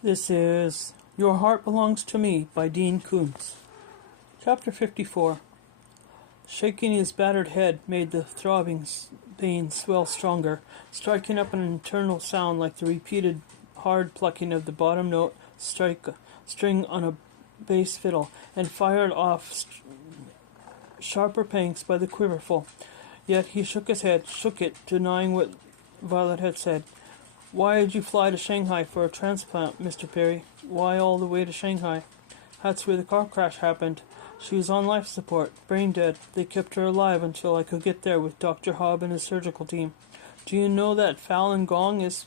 This is Your Heart Belongs to Me by Dean Koontz. Chapter 54. Shaking his battered head made the throbbing pain swell stronger, striking up an internal sound like the repeated hard plucking of the bottom note string on a bass fiddle, and fired off sharper pangs by the quiverful. Yet he shook his head, shook it, denying what Violet had said. "Why did you fly to Shanghai for a transplant, Mr. Perry? Why all the way to Shanghai?" "That's where the car crash happened. She was on life support, brain dead. They kept her alive until I could get there with Dr. Hobb and his surgical team. Do you know what Falun Gong is,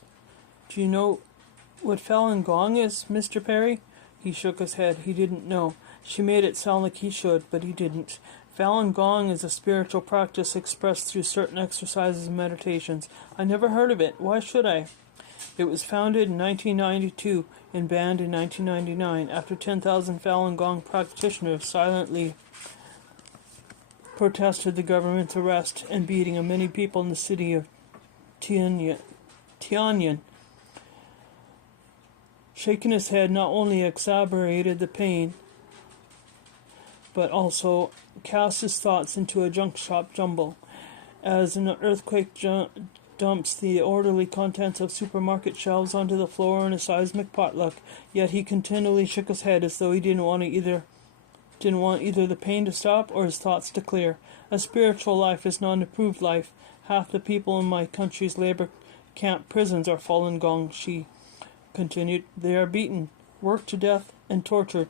Mr. Perry?" He shook his head. He didn't know. She made it sound like he should, but he didn't. Falun Gong is a spiritual practice expressed through certain exercises and meditations. "I never heard of it. Why should I?" It was founded in 1992 and banned in 1999 after 10,000 Falun Gong practitioners silently protested the government's arrest and beating of many people in the city of Tianjin. Shaking his head not only exacerbated the pain, but also cast his thoughts into a junk shop jumble. As an earthquake dumps the orderly contents of supermarket shelves onto the floor in a seismic potluck, yet he continually shook his head as though he didn't want either the pain to stop or his thoughts to clear. "A spiritual life is not an approved life. Half the people in my country's labor camp prisons are Falun Gong," she continued. "They are beaten, worked to death, and tortured."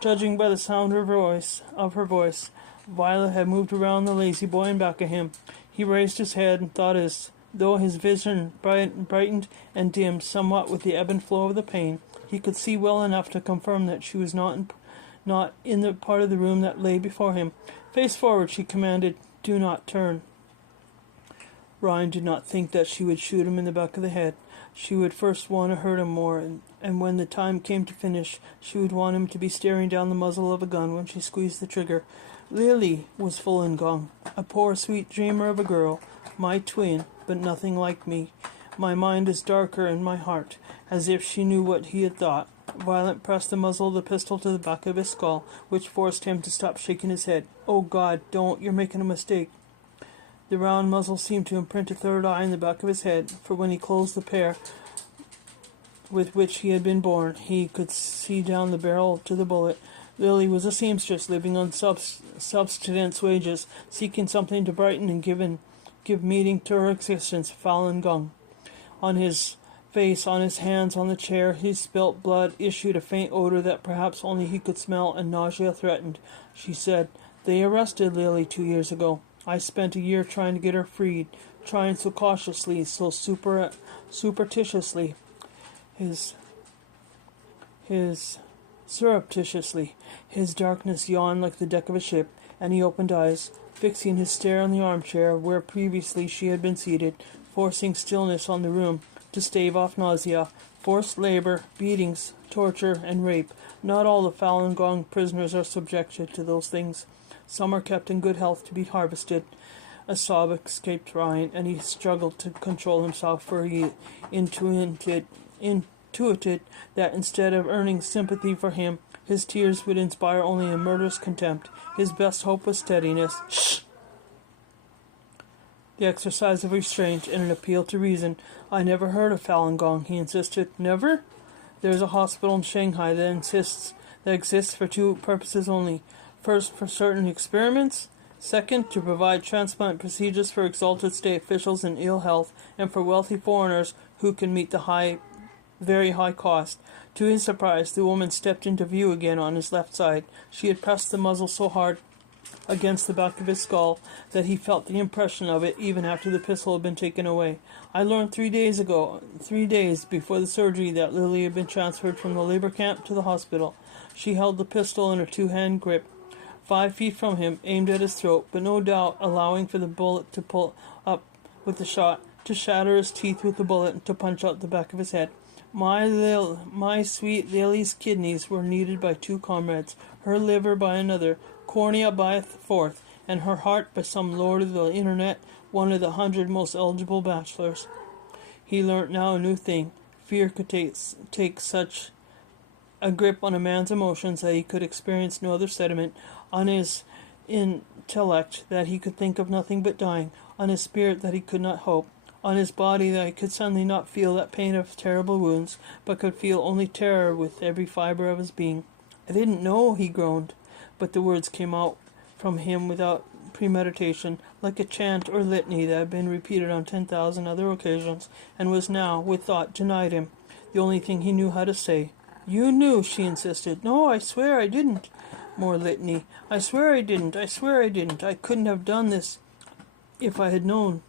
Judging by the sound of her voice, Violet had moved around the lazy boy and back of him. He raised his head and thought, though his vision brightened and dimmed somewhat with the ebb and flow of the pain, he could see well enough to confirm that she was not in the part of the room that lay before him. "Face forward," she commanded. "Do not turn." Ryan did not think that she would shoot him in the back of the head. She would first want to hurt him more, and when the time came to finish, she would want him to be staring down the muzzle of a gun when she squeezed the trigger. Lily was Falun Gong, a poor sweet dreamer of a girl, my twin, but nothing like me. My mind is darker in my heart, as if she knew what he had thought. Violet pressed the muzzle of the pistol to the back of his skull, which forced him to stop shaking his head. "Oh God, don't, you're making a mistake." The round muzzle seemed to imprint a third eye in the back of his head, for when he closed the pair with which he had been born, he could see down the barrel to the bullet. Lily was a seamstress living on subsistence wages, seeking something to brighten and give meaning to her existence. Falun Gong. On his face, on his hands, on the chair, his spilt blood issued a faint odor that perhaps only he could smell, and nausea threatened. She said, "They arrested Lily 2 years ago. I spent a year trying to get her freed, trying so cautiously, so superstitiously. Surreptitiously. His darkness yawned like the deck of a ship, and he opened eyes, fixing his stare on the armchair where previously she had been seated, forcing stillness on the room to stave off nausea, forced labor, beatings, torture, and rape. Not all the Falun Gong prisoners are subjected to those things. Some are kept in good health to be harvested." A sob escaped Ryan, and he struggled to control himself, for he intuited that instead of earning sympathy for him, his tears would inspire only a murderous contempt. His best hope was steadiness. "Shh!" The exercise of restraint and an appeal to reason. "I never heard of Falun Gong," he insisted. "Never?" "There's a hospital in Shanghai that exists for two purposes only. First, for certain experiments. Second, to provide transplant procedures for exalted state officials in ill health and for wealthy foreigners who can meet the very high cost." To his surprise, the woman stepped into view again on his left side. She had pressed the muzzle so hard against the back of his skull that he felt the impression of it even after the pistol had been taken away. "I learned 3 days before the surgery, that Lily had been transferred from the labor camp to the hospital." She held the pistol in her two-hand grip, 5 feet from him, aimed at his throat, but no doubt allowing for the bullet to pull up with the shot, to shatter his teeth with the bullet, and to punch out the back of his head. My sweet Lily's kidneys were needed by 2 comrades, her liver by another, cornea by a fourth, and her heart by some lord of the internet, one of the 100 most eligible bachelors. He learnt now a new thing. Fear could take such a grip on a man's emotions that he could experience no other sediment on his intellect, that he could think of nothing but dying, on his spirit that he could not hope, on his body that he could suddenly not feel that pain of terrible wounds, but could feel only terror with every fiber of his being. "I didn't know," he groaned, but the words came out from him without premeditation, like a chant or litany that had been repeated on 10,000 other occasions, and was now, with thought, denied him, the only thing he knew how to say. "You knew," she insisted. "No, I swear I didn't." More litany. "I swear I didn't. I swear I didn't. I couldn't have done this if I had known."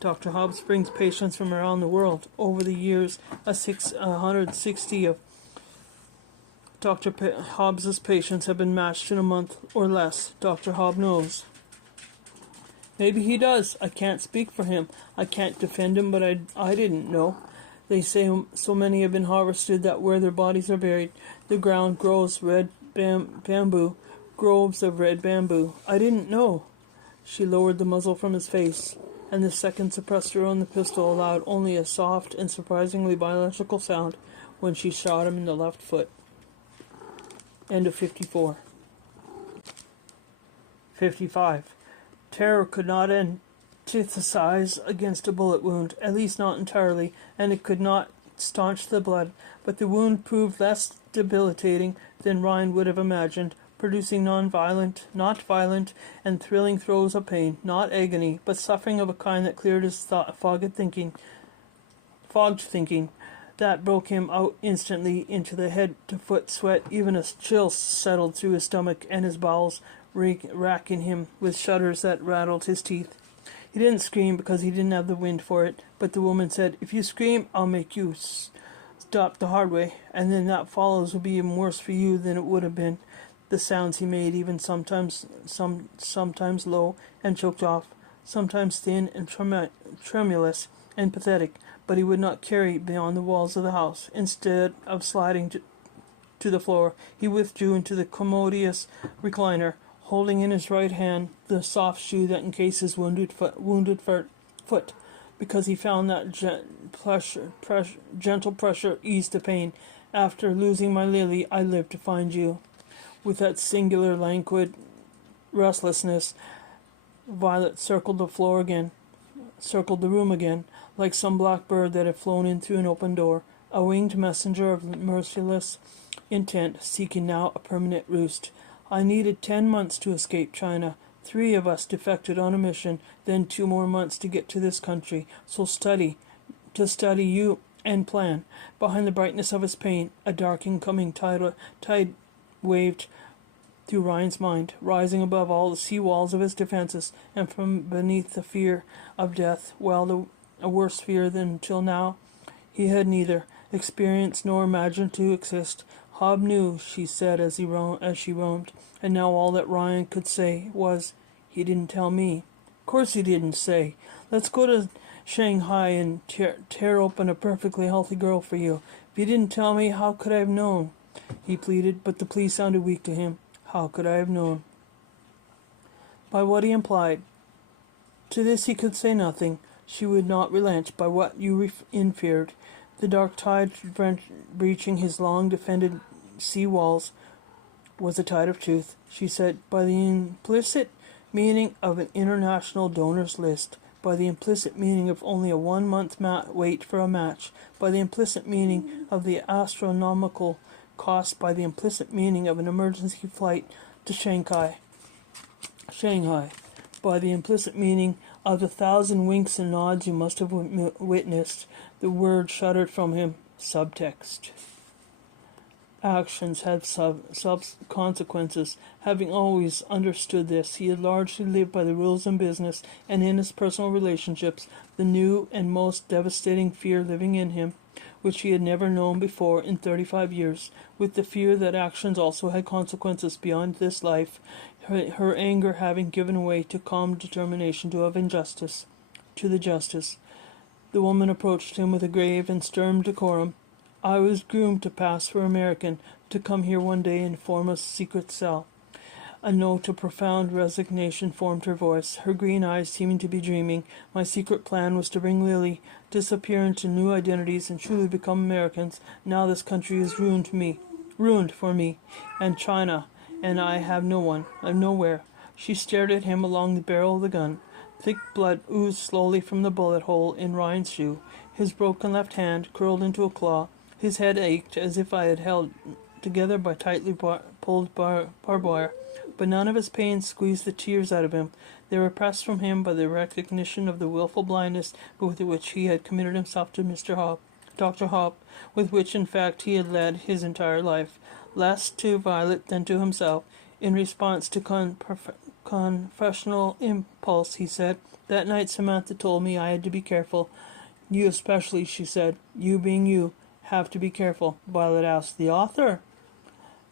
Dr. Hobbs brings patients from around the world. Over the years, 160 of Dr. Hobbs's patients have been matched in a month or less. Dr. Hobbs knows. Maybe he does. I can't speak for him. I can't defend him, but I didn't know. They say so many have been harvested that where their bodies are buried, the ground grows red bamboo, groves of red bamboo. I didn't know. She lowered the muzzle from his face, and the second suppressor on the pistol allowed only a soft and surprisingly biological sound when she shot him in the left foot. End of 54. 55. Terror could not antithesize against a bullet wound, at least not entirely, and it could not staunch the blood, but the wound proved less debilitating than Ryan would have imagined, producing not violent and thrilling throes of pain, not agony, but suffering of a kind that cleared his fogged thinking, that broke him out instantly into the head-to-foot sweat. Even a chill settled through his stomach, and his bowels racking him with shudders that rattled his teeth. He didn't scream because he didn't have the wind for it, but the woman said, "If you scream, I'll make you stop the hard way, and then that follows will be even worse for you than it would have been." The sounds he made, even sometimes low and choked off, sometimes thin and tremulous and pathetic, but he would not carry beyond the walls of the house. Instead of sliding to the floor, he withdrew into the commodious recliner, holding in his right hand the soft shoe that encased his wounded foot, because he found that gentle pressure eased the pain. "After losing my Lily, I lived to find you." With that singular languid restlessness, Violet circled the room again, like some black bird that had flown in through an open door, a winged messenger of merciless intent, seeking now a permanent roost. "I needed 10 months to escape China. 3 of us defected on a mission, then 2 more months to get to this country. So study you and plan." Behind the brightness of his pain, a dark incoming tide waved through Ryan's mind, rising above all the sea walls of his defenses, and from beneath the fear of death, a worse fear than till now he had neither experienced nor imagined to exist. "Hob knew," she said as she roamed, and now all that Ryan could say was, "He didn't tell me." "Of course he didn't say. Let's go to Shanghai and tear open a perfectly healthy girl for you. If he didn't tell me, how could I have known?" he pleaded, but the plea sounded weak to him. How could I have known? By what he implied. To this he could say nothing. She would not relent by what you inferred. The dark tide breaching his long defended sea walls was a tide of truth. She said, "By the implicit meaning of an international donors list, by the implicit meaning of only a 1-month wait for a match, by the implicit meaning of the astronomical cost, by the implicit meaning of an emergency flight to Shanghai, by the implicit meaning of the 1,000 winks and nods you must have witnessed." The word shuddered from him. Subtext. Actions had consequences. Having always understood this, he had largely lived by the rules in business, and in his personal relationships, the new and most devastating fear living in him, which he had never known before in 35 years, with the fear that actions also had consequences beyond this life, her anger having given way to calm determination to the justice. The woman approached him with a grave and stern decorum. "I was groomed to pass for American, to come here one day and form a secret cell. A note of profound resignation formed her voice, her green eyes seeming to be dreaming. My secret plan was to bring Lily, disappear into new identities, and truly become Americans. Now this country is ruined for me, and China, and I have no one. I'm nowhere. She stared at him along the barrel of the gun. Thick blood oozed slowly from the bullet hole in Ryan's shoe. His broken left hand curled into a claw. His head ached as if I had held together by tightly pulled barbed wire. But none of his pain squeezed the tears out of him. They were pressed from him by the recognition of the willful blindness with which he had committed himself to Dr. Hop, with which, in fact, he had led his entire life, less to Violet than to himself. In response to confessional impulse, he said, "That night Samantha told me I had to be careful. You especially," she said. "You being you, have to be careful." Violet asked, "The author?"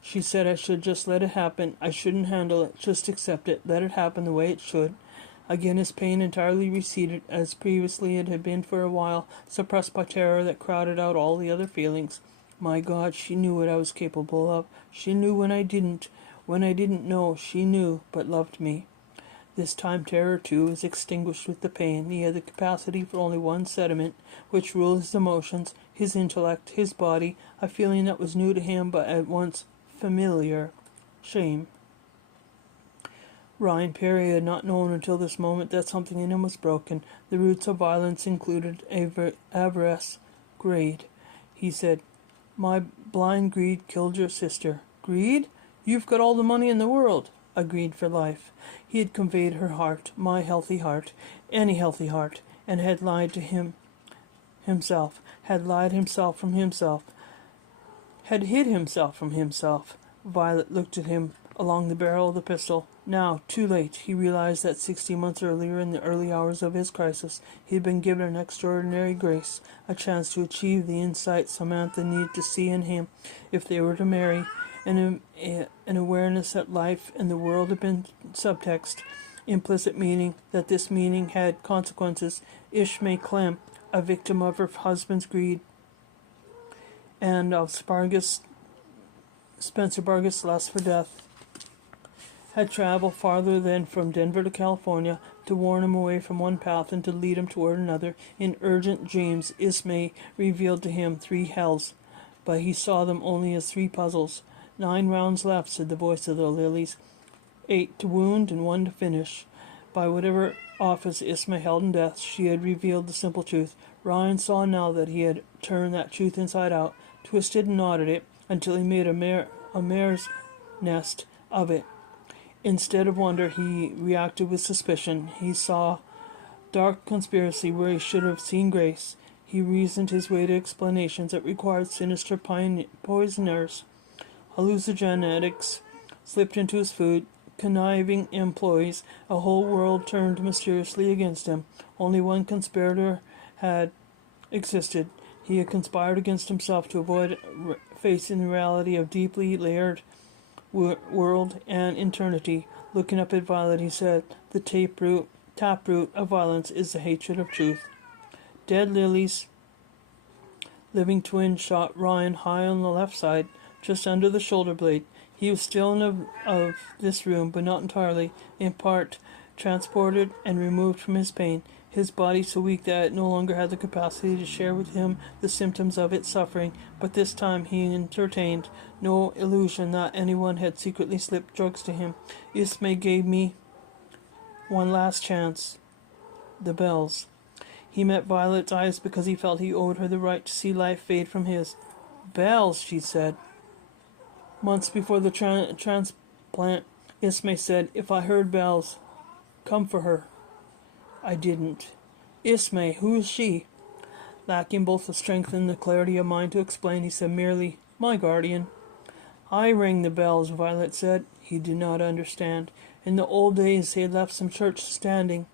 She said I should just let it happen. I shouldn't handle it. Just accept it. Let it happen the way it should. Again his pain entirely receded, as previously it had been for a while, suppressed by terror that crowded out all the other feelings. My God, she knew what I was capable of. She knew when I didn't know. She knew, but loved me. This time terror, too, was extinguished with the pain. He had the capacity for only one sentiment, which ruled his emotions, his intellect, his body, a feeling that was new to him but at once familiar: shame. Ryan Perry had not known until this moment that something in him was broken. The roots of violence included avarice, greed. He said, "My blind greed killed your sister." "Greed? You've got all the money in the world." "A greed for life." He had conveyed her heart, my healthy heart, any healthy heart, and had lied to himself, had lied himself from himself, had hid himself from himself. Violet looked at him along the barrel of the pistol. Now, too late, he realized that 60 months earlier, in the early hours of his crisis, he had been given an extraordinary grace, a chance to achieve the insight Samantha needed to see in him if they were to marry, an awareness that life and the world had been subtext, implicit meaning, that this meaning had consequences. Ishmael Clem, a victim of her husband's greed and of Spencer Bargus' lust for death, had traveled farther than from Denver to California to warn him away from one path and to lead him toward another. In urgent dreams, Ismay revealed to him 3 hells, but he saw them only as 3 puzzles. 9 rounds left, said the voice of the lilies. 8 to wound and 1 to finish. By whatever office Ismay held in death, she had revealed the simple truth. Ryan saw now that he had turned that truth inside out, twisted and knotted it, until he made a mare's nest of it. Instead of wonder, he reacted with suspicion. He saw dark conspiracy where he should have seen grace. He reasoned his way to explanations that required sinister poisoners. Hallucinogenics slipped into his food, conniving employees. A whole world turned mysteriously against him. Only one conspirator had existed. He had conspired against himself to avoid facing the reality of deeply layered world and eternity. Looking up at Violet, he said, "The taproot of violence is the hatred of truth." Dead lilies, living twin, shot Ryan high on the left side, just under the shoulder blade. He was still of this room, but not entirely, in part transported and removed from his pain. His body so weak that it no longer had the capacity to share with him the symptoms of its suffering, but this time he entertained no illusion that anyone had secretly slipped drugs to him. Ismay gave me one last chance. The bells. He met Violet's eyes because he felt he owed her the right to see life fade from his. "Bells," she said. Months before the transplant, Ismay said, "If I heard bells, come for her." I didn't. "Ismay, who is she?" Lacking both the strength and the clarity of mind to explain, he said merely, "My guardian." "I rang the bells," Violet said. He did not understand. In the old days he had left some churches standing,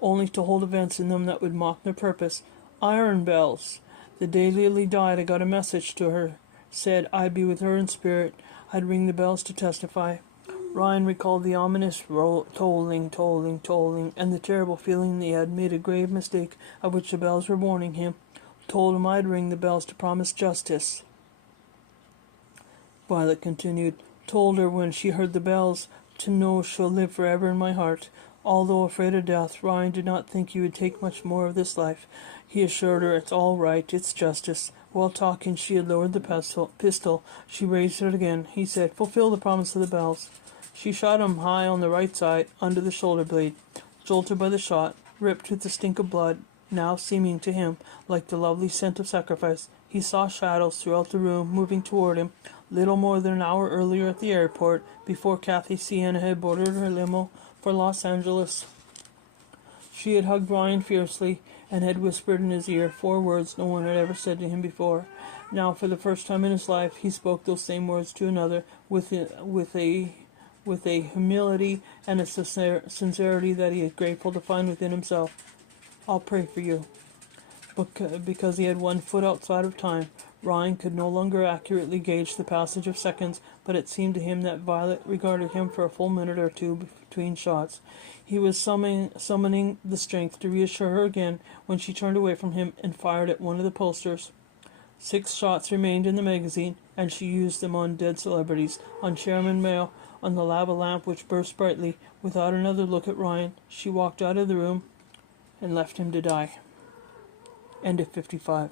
only to hold events in them that would mock their purpose. "Iron bells. The day Lily died, I got a message to her. Said I'd be with her in spirit. I'd ring the bells to testify." Ryan recalled the ominous tolling, and the terrible feeling that he had made a grave mistake of which the bells were warning him. Told him I'd ring the bells to promise justice. Violet continued, told her when she heard the bells to know she'll live forever in my heart. Although afraid of death, Ryan did not think he would take much more of this life. He assured her it's all right, it's justice. While talking, she had lowered the pistol. She raised it again. He said, fulfill the promise of the bells. She shot him high on the right side, under the shoulder blade. Jolted by the shot, ripped with the stink of blood, now seeming to him like the lovely scent of sacrifice, he saw shadows throughout the room moving toward him. Little more than an hour earlier at the airport, before Kathy Sienna had boarded her limo for Los Angeles, she had hugged Ryan fiercely and had whispered in his ear 4 words no one had ever said to him before. Now, for the first time in his life, he spoke those same words to another with a humility and a sincerity that he is grateful to find within himself. I'll pray for you. Because he had 1 foot outside of time, Ryan could no longer accurately gauge the passage of seconds, but it seemed to him that Violet regarded him for a full minute or two between shots. He was summoning the strength to reassure her again when she turned away from him and fired at one of the posters. 6 shots remained in the magazine, and she used them on dead celebrities, on Chairman Mao, on the lava lamp which burst brightly. Without another look at Ryan, she walked out of the room and left him to die. End of 55.